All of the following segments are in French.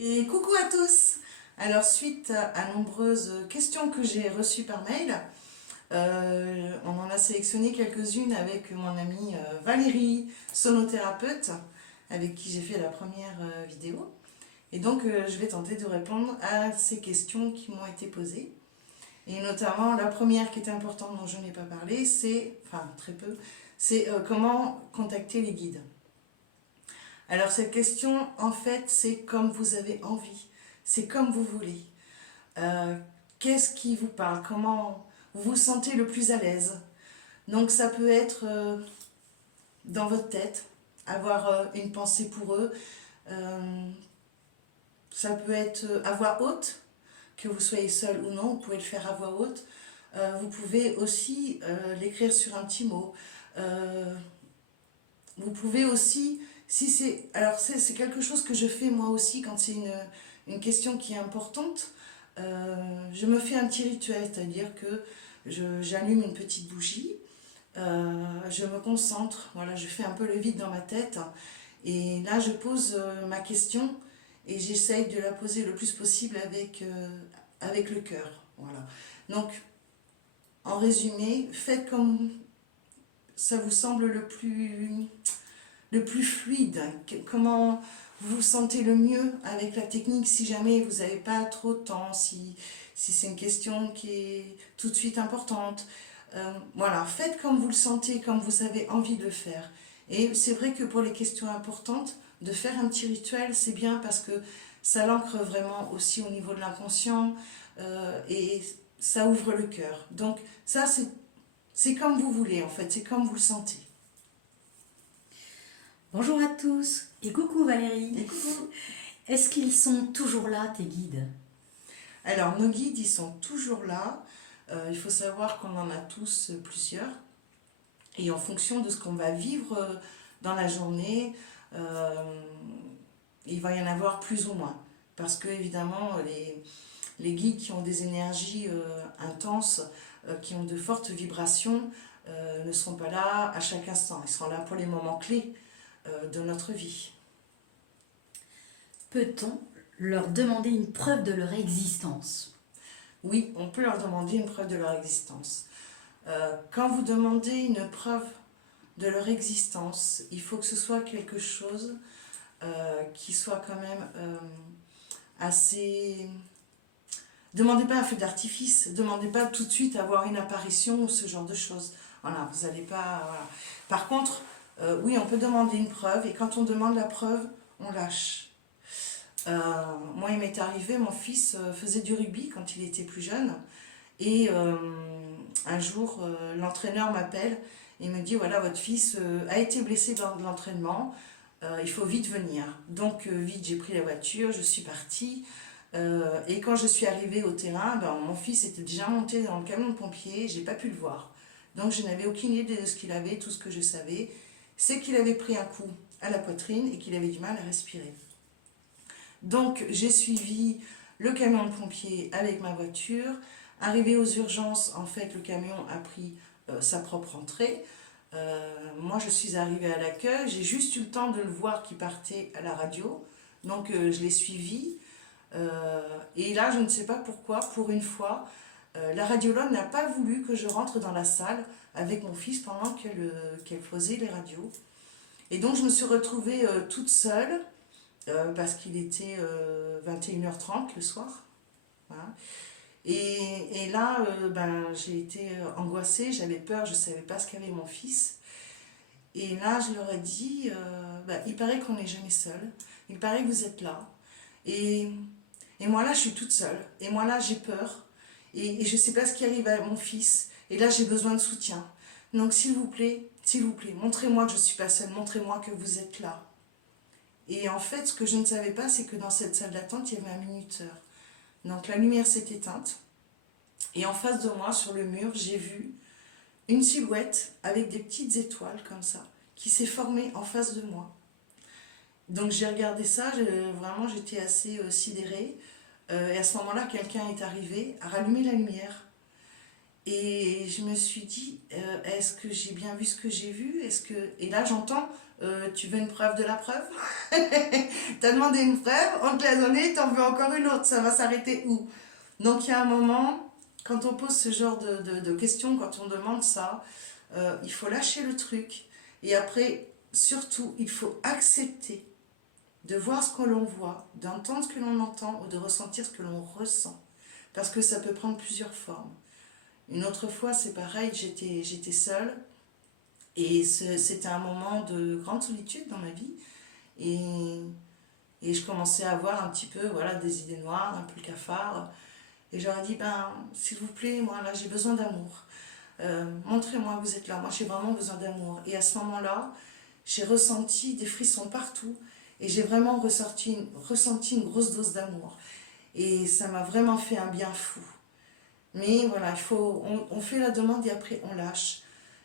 Et coucou à tous! Alors suite à nombreuses questions que j'ai reçues par mail, on en a sélectionné quelques-unes avec mon amie Valérie, sonothérapeute, avec qui j'ai fait la première vidéo. Et donc je vais tenter de répondre à ces questions qui m'ont été posées. Et notamment la première qui était importante dont je n'ai pas parlé, c'est, enfin très peu, c'est comment contacter les guides. Alors cette question, en fait, c'est comme vous avez envie, c'est comme vous voulez. Qu'est-ce qui vous parle? Comment vous vous sentez le plus à l'aise? Donc ça peut être dans votre tête, avoir une pensée pour eux. Euh, Ça peut être à voix haute, que vous soyez seul ou non, vous pouvez le faire à voix haute. Vous pouvez aussi l'écrire sur un petit mot. Euh, Vous pouvez aussi, si c'est, alors c'est quelque chose que je fais moi aussi quand c'est une question qui est importante, je me fais un petit rituel, c'est-à-dire que j'allume une petite bougie, je me concentre, voilà, je fais un peu le vide dans ma tête, et là je pose ma question et j'essaye de la poser le plus possible avec le cœur, voilà. Donc, en résumé, faites comme ça vous semble le plus fluide, comment vous vous sentez le mieux avec la technique si jamais vous n'avez pas trop de temps, si c'est une question qui est tout de suite importante. Voilà, faites comme vous le sentez, comme vous avez envie de le faire. Et c'est vrai que pour les questions importantes, de faire un petit rituel, c'est bien parce que ça l'ancre vraiment aussi au niveau de l'inconscient et ça ouvre le cœur. Donc ça, c'est comme vous voulez en fait, c'est comme vous le sentez. Bonjour à tous et coucou Valérie. Et coucou. Est-ce qu'ils sont toujours là, tes guides? Alors, nos guides, ils sont toujours là. Il faut savoir qu'on en a tous plusieurs. Et en fonction de ce qu'on va vivre dans la journée, il va y en avoir plus ou moins. Parce que, évidemment, les guides qui ont des énergies intenses, qui ont de fortes vibrations, ne seront pas là à chaque instant. Ils seront là pour les moments clés de notre vie. Peut-on leur demander une preuve de leur existence? Oui, on peut leur demander une preuve de leur existence. Quand vous demandez une preuve de leur existence, il faut que ce soit quelque chose qui soit quand même assez... Demandez pas un feu d'artifice, demandez pas tout de suite à avoir une apparition ou ce genre de choses. Voilà, vous n'allez pas... Voilà. Par contre, oui, on peut demander une preuve et quand on demande la preuve, on lâche. Moi, il m'est arrivé, mon fils faisait du rugby quand il était plus jeune. Et un jour, l'entraîneur m'appelle et me dit, voilà, votre fils a été blessé lors de l'entraînement, il faut vite venir. Donc vite, j'ai pris la voiture, je suis partie. Et quand je suis arrivée au terrain, ben, mon fils était déjà monté dans le camion de pompiers, j'ai pas pu le voir. Donc je n'avais aucune idée de ce qu'il avait, tout ce que je savais, c'est qu'il avait pris un coup à la poitrine et qu'il avait du mal à respirer. Donc j'ai suivi le camion de pompiers avec ma voiture. Arrivé aux urgences, en fait, le camion a pris sa propre entrée. Moi, je suis arrivée à l'accueil. J'ai juste eu le temps de le voir qui partait à la radio. Donc je l'ai suivi. Et là, je ne sais pas pourquoi, pour une fois, la radiologue n'a pas voulu que je rentre dans la salle avec mon fils pendant qu'elle faisait les radios. Et donc je me suis retrouvée toute seule parce qu'il était 21h30 le soir. Voilà. Et là, ben, j'ai été angoissée, j'avais peur, je ne savais pas ce qu'avait mon fils. Et là, je leur ai dit, ben, il paraît qu'on n'est jamais seul, il paraît que vous êtes là. Et, et moi là, je suis toute seule. Et moi là, j'ai peur. Et je ne sais pas ce qui arrive à mon fils. Et là, j'ai besoin de soutien. Donc, s'il vous plaît, montrez-moi que je ne suis pas seule, montrez-moi que vous êtes là. Et en fait, ce que je ne savais pas, c'est que dans cette salle d'attente, il y avait un minuteur. Donc la lumière s'est éteinte. Et en face de moi, sur le mur, j'ai vu une silhouette avec des petites étoiles comme ça, qui s'est formée en face de moi. Donc j'ai regardé ça, vraiment j'étais assez sidérée. Et à ce moment-là, quelqu'un est arrivé, a rallumé la lumière. Et je me suis dit, est-ce que j'ai bien vu ce que j'ai vu? Et là, j'entends Tu veux une preuve de la preuve? T'as demandé une preuve, on te l'a donnée, t'en veux encore une autre, ça va s'arrêter où? Donc il y a un moment, quand on pose ce genre de questions, quand on demande ça, il faut lâcher le truc. Et après, surtout, il faut accepter de voir ce que l'on voit, d'entendre ce que l'on entend ou de ressentir ce que l'on ressent. Parce que ça peut prendre plusieurs formes. Une autre fois, c'est pareil, j'étais seule et c'était un moment de grande solitude dans ma vie. Et, et je commençais à avoir un petit peu voilà, des idées noires, un peu le cafard. Et j'aurais dit, ben, s'il vous plaît, moi là j'ai besoin d'amour. Montrez-moi que vous êtes là, moi j'ai vraiment besoin d'amour. Et à ce moment-là, j'ai ressenti des frissons partout et j'ai vraiment ressenti une grosse dose d'amour. Et ça m'a vraiment fait un bien fou. Mais voilà, on fait la demande et après on lâche.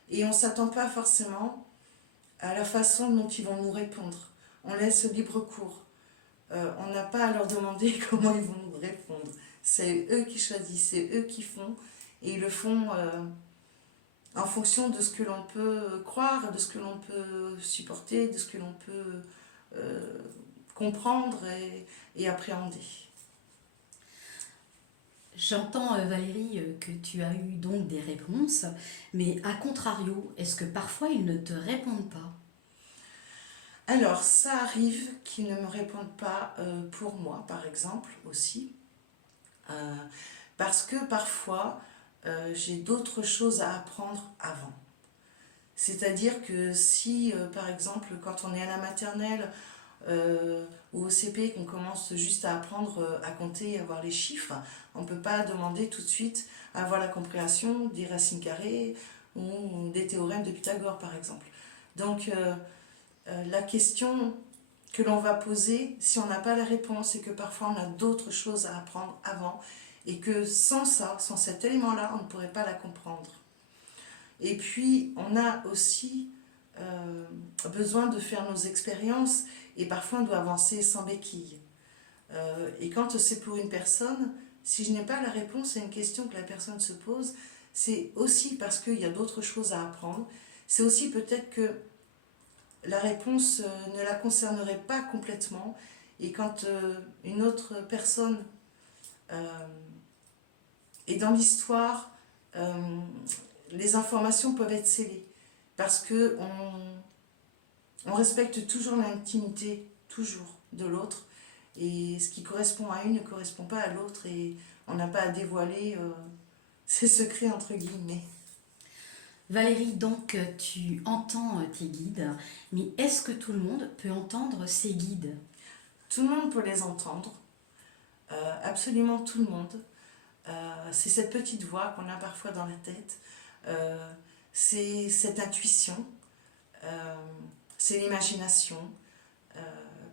Et on ne s'attend pas forcément à la façon dont ils vont nous répondre. On laisse libre cours. On n'a pas à leur demander comment ils vont nous répondre. C'est eux qui choisissent, c'est eux qui font. Et ils le font en fonction de ce que l'on peut croire, de ce que l'on peut supporter, de ce que l'on peut comprendre et appréhender. J'entends, Valérie, que tu as eu donc des réponses, mais à contrario, est-ce que parfois ils ne te répondent pas? Alors, ça arrive qu'ils ne me répondent pas pour moi, par exemple, aussi. Euh, Parce que parfois, j'ai d'autres choses à apprendre avant. C'est-à-dire que si, par exemple, quand on est à la maternelle ou au CP, qu'on commence juste à apprendre à compter, à voir les chiffres, on ne peut pas demander tout de suite à avoir la compréhension des racines carrées ou des théorèmes de Pythagore, par exemple. Donc, la question que l'on va poser, si on n'a pas la réponse, c'est que parfois on a d'autres choses à apprendre avant et que sans ça, sans cet élément-là, on ne pourrait pas la comprendre. Et puis, on a aussi besoin de faire nos expériences et parfois on doit avancer sans béquille. Et quand c'est pour une personne, si je n'ai pas la réponse à une question que la personne se pose, c'est aussi parce qu'il y a d'autres choses à apprendre. C'est aussi peut-être que la réponse ne la concernerait pas complètement. Et quand une autre personne est dans l'histoire, les informations peuvent être scellées. Parce que on respecte toujours l'intimité, toujours, de l'autre. Et ce qui correspond à une ne correspond pas à l'autre. Et on n'a pas à dévoiler ses secrets, entre guillemets. Valérie, donc tu entends tes guides, mais est-ce que tout le monde peut entendre ces guides? Tout le monde peut les entendre. Absolument tout le monde. C'est cette petite voix qu'on a parfois dans la tête. C'est cette intuition. Euh, c'est l'imagination. Euh,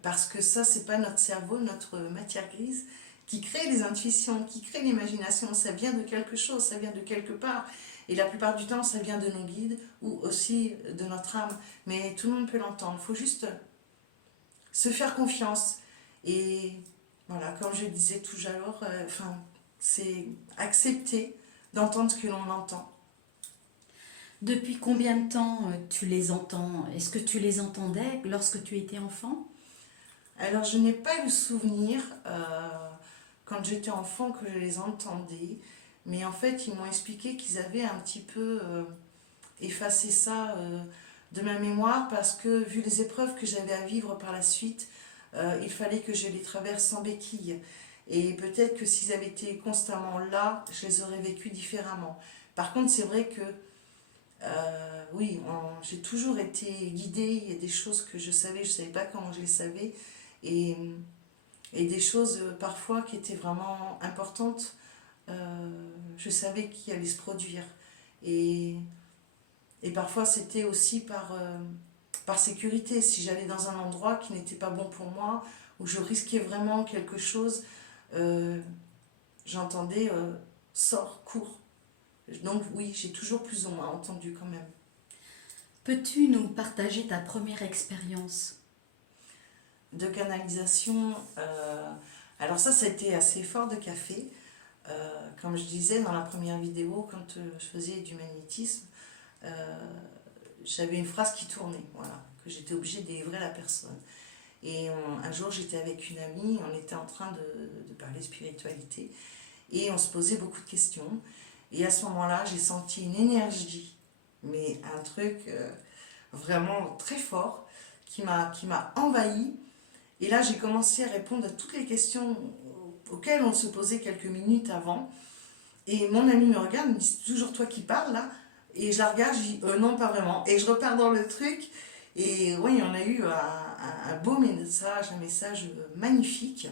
Parce que ça, c'est pas notre cerveau, notre matière grise qui crée les intuitions, qui crée l'imagination. Ça vient de quelque chose, ça vient de quelque part. Et la plupart du temps, ça vient de nos guides ou aussi de notre âme. Mais tout le monde peut l'entendre. Il faut juste se faire confiance. Et voilà, comme je disais tout à l'heure, c'est accepter d'entendre ce que l'on entend. Depuis combien de temps tu les entends? Est-ce que tu les entendais lorsque tu étais enfant? Alors, je n'ai pas le souvenir, quand j'étais enfant, que je les entendais. Mais en fait, ils m'ont expliqué qu'ils avaient un petit peu effacé ça de ma mémoire parce que, vu les épreuves que j'avais à vivre par la suite, il fallait que je les traverse sans béquille. Et peut-être que s'ils avaient été constamment là, je les aurais vécues différemment. Par contre, c'est vrai que oui, j'ai toujours été guidée. Il y a des choses que je savais pas comment je les savais. Et, et des choses parfois qui étaient vraiment importantes, je savais qu'il allait se produire. Et, et parfois c'était aussi par sécurité. Si j'allais dans un endroit qui n'était pas bon pour moi, où je risquais vraiment quelque chose, euh, j'entendais sors, cours. Donc oui, j'ai toujours plus ou moins entendu quand même. Peux-tu nous partager ta première expérience? De canalisation, alors ça a été assez fort de café. Comme je disais dans la première vidéo, quand je faisais du magnétisme, j'avais une phrase qui tournait, voilà, que j'étais obligée de délivrer la personne. Et un jour, j'étais avec une amie, on était en train de parler spiritualité, et on se posait beaucoup de questions. Et à ce moment-là, j'ai senti une énergie, mais un truc vraiment très fort, qui m'a envahie. Et là, j'ai commencé à répondre à toutes les questions auxquelles on se posait quelques minutes avant. Et mon ami me regarde, me dit, c'est toujours toi qui parles là? Et je la regarde, je dis, non, pas vraiment. Et je repars dans le truc. Et oui, on a eu un beau message, un message magnifique.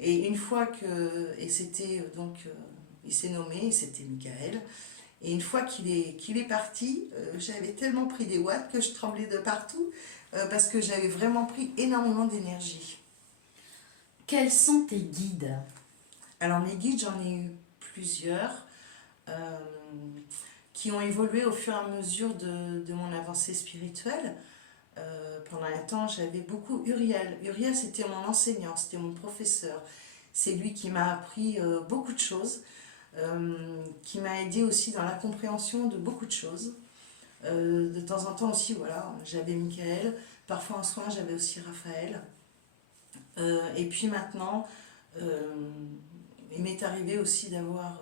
Et une fois que, et c'était donc, il s'est nommé, c'était Michael. Et une fois qu'il est parti, j'avais tellement pris des watts que je tremblais de partout parce que j'avais vraiment pris énormément d'énergie. Quels sont tes guides? Alors mes guides, j'en ai eu plusieurs euh, qui ont évolué au fur et à mesure de mon avancée spirituelle. Pendant un temps, j'avais beaucoup Uriel. Uriel, c'était mon enseignant, c'était mon professeur. C'est lui qui m'a appris beaucoup de choses, qui m'a aidé aussi dans la compréhension de beaucoup de choses. De temps en temps aussi, voilà, j'avais Michael. Parfois en soins, j'avais aussi Raphaël. Et puis maintenant, il m'est arrivé aussi d'avoir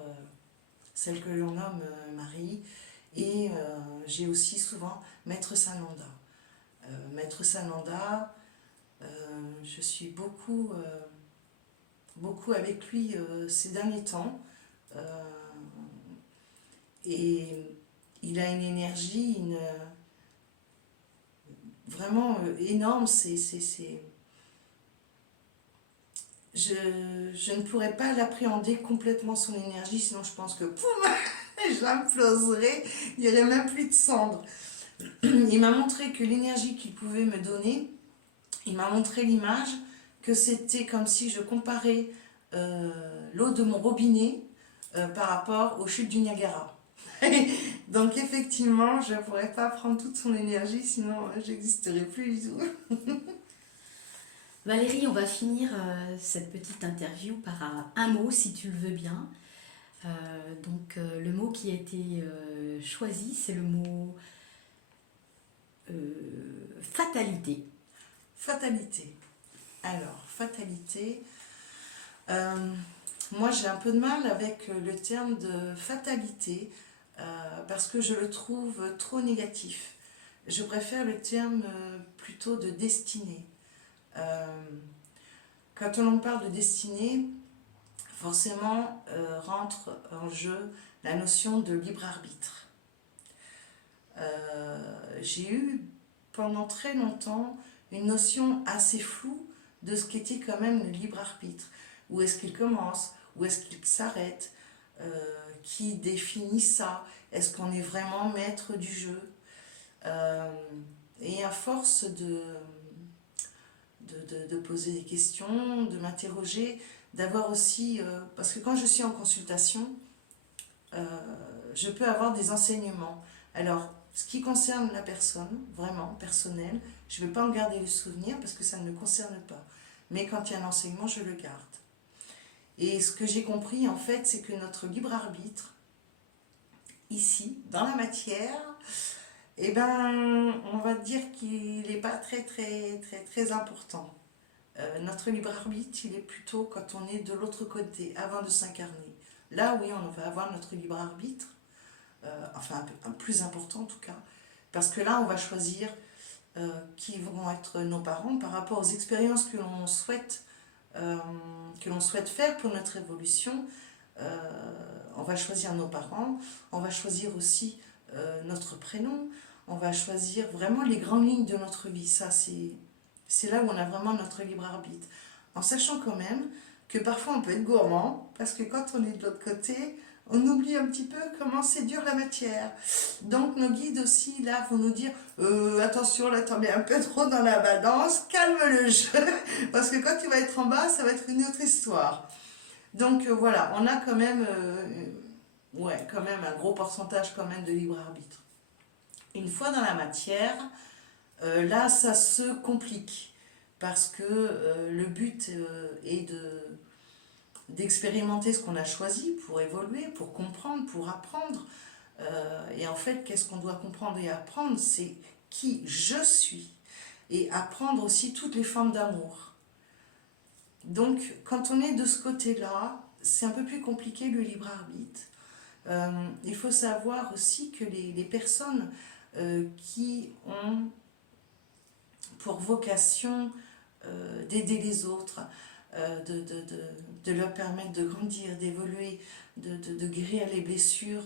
celle que l'on nomme Marie. Et j'ai aussi souvent Maître Sananda. Maître Sananda, je suis beaucoup avec lui ces derniers temps. Et il a une énergie vraiment énorme. Je ne pourrais pas l'appréhender complètement son énergie, sinon je pense que poum, j'imploserais, il n'y aurait même plus de cendres. Il m'a montré que l'énergie qu'il pouvait me donner, il m'a montré l'image que c'était comme si je comparais l'eau de mon robinet par rapport aux chutes du Niagara. Donc effectivement, je ne pourrais pas prendre toute son énergie, sinon j'existerais plus du tout. Valérie, on va finir cette petite interview par un mot, si tu le veux bien. Le mot qui a été choisi, c'est le mot fatalité. Fatalité. Alors, fatalité. Moi, j'ai un peu de mal avec le terme de fatalité parce que je le trouve trop négatif. Je préfère le terme plutôt de destinée. Quand on parle de destinée, forcément rentre en jeu la notion de libre arbitre. J'ai eu pendant très longtemps une notion assez floue de ce qu'était quand même le libre arbitre. Où est-ce qu'il commence? Où est-ce qu'il s'arrête? Qui définit ça? Est-ce qu'on est vraiment maître du jeu? Et à force de poser des questions, de m'interroger, d'avoir aussi... parce que quand je suis en consultation, je peux avoir des enseignements. Alors, ce qui concerne la personne, vraiment, personnel, je ne vais pas en garder le souvenir parce que ça ne me concerne pas. Mais quand il y a un enseignement, je le garde. Et ce que j'ai compris, en fait, c'est que notre libre arbitre, ici, dans la matière, eh ben, on va dire qu'il n'est pas très important. Notre libre arbitre, il est plutôt quand on est de l'autre côté, avant de s'incarner. Là, oui, on va avoir notre libre arbitre, enfin un plus important en tout cas, parce que là, on va choisir qui vont être nos parents par rapport aux expériences que l'on souhaite faire pour notre évolution. On va choisir nos parents, on va choisir aussi notre prénom, on va choisir vraiment les grandes lignes de notre vie. Ça, c'est là où on a vraiment notre libre arbitre. En sachant quand même que parfois on peut être gourmand, parce que quand on est de l'autre côté, on oublie un petit peu comment c'est dur la matière. Donc nos guides aussi, là, vont nous dire attention, là, t'en mets un peu trop dans la balance, calme le jeu, parce que quand tu vas être en bas, ça va être une autre histoire. Donc voilà, on a quand même, quand même un gros pourcentage quand même de libre arbitre. Une fois dans la matière, là, ça se complique, parce que le but est d'expérimenter ce qu'on a choisi pour évoluer, pour comprendre, pour apprendre. Et en fait, qu'est-ce qu'on doit comprendre et apprendre? C'est qui je suis. et apprendre aussi toutes les formes d'amour. Donc, quand on est de ce côté-là, c'est un peu plus compliqué le libre arbitre. Il faut savoir aussi que les personnes qui ont pour vocation d'aider les autres, de leur permettre de grandir, d'évoluer, de guérir les blessures,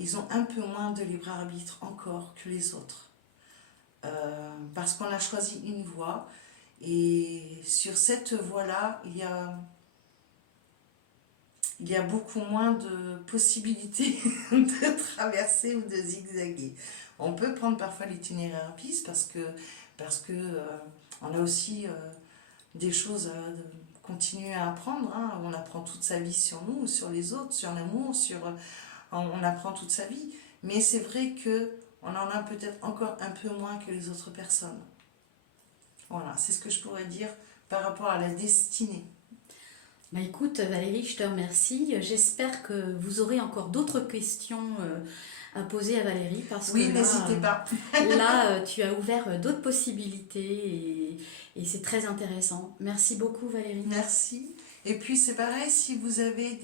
ils ont un peu moins de libre arbitre encore que les autres. Parce qu'on a choisi une voie, et sur cette voie-là, il y a beaucoup moins de possibilités de traverser ou de zigzaguer. On peut prendre parfois l'itinéraire piste parce que on a aussi des choses à continuer à apprendre. Hein. On apprend toute sa vie sur nous, sur les autres, sur l'amour, on apprend toute sa vie. Mais c'est vrai que on en a peut-être encore un peu moins que les autres personnes. Voilà, c'est ce que je pourrais dire par rapport à la destinée. Bah écoute Valérie, je te remercie. J'espère que vous aurez encore d'autres questions à poser à Valérie parce Oui, que n'hésitez pas. là tu as ouvert d'autres possibilités et c'est très intéressant. Merci beaucoup Valérie. Merci. Et puis c'est pareil, si vous avez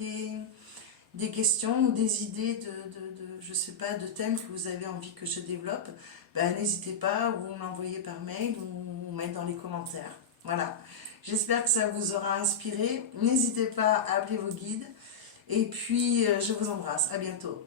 des questions ou des idées je sais pas, de thèmes que vous avez envie que je développe, ben, n'hésitez pas ou m'envoyer par mail ou mettre dans les commentaires. Voilà. J'espère que ça vous aura inspiré. N'hésitez pas à appeler vos guides. Et puis, je vous embrasse. À bientôt.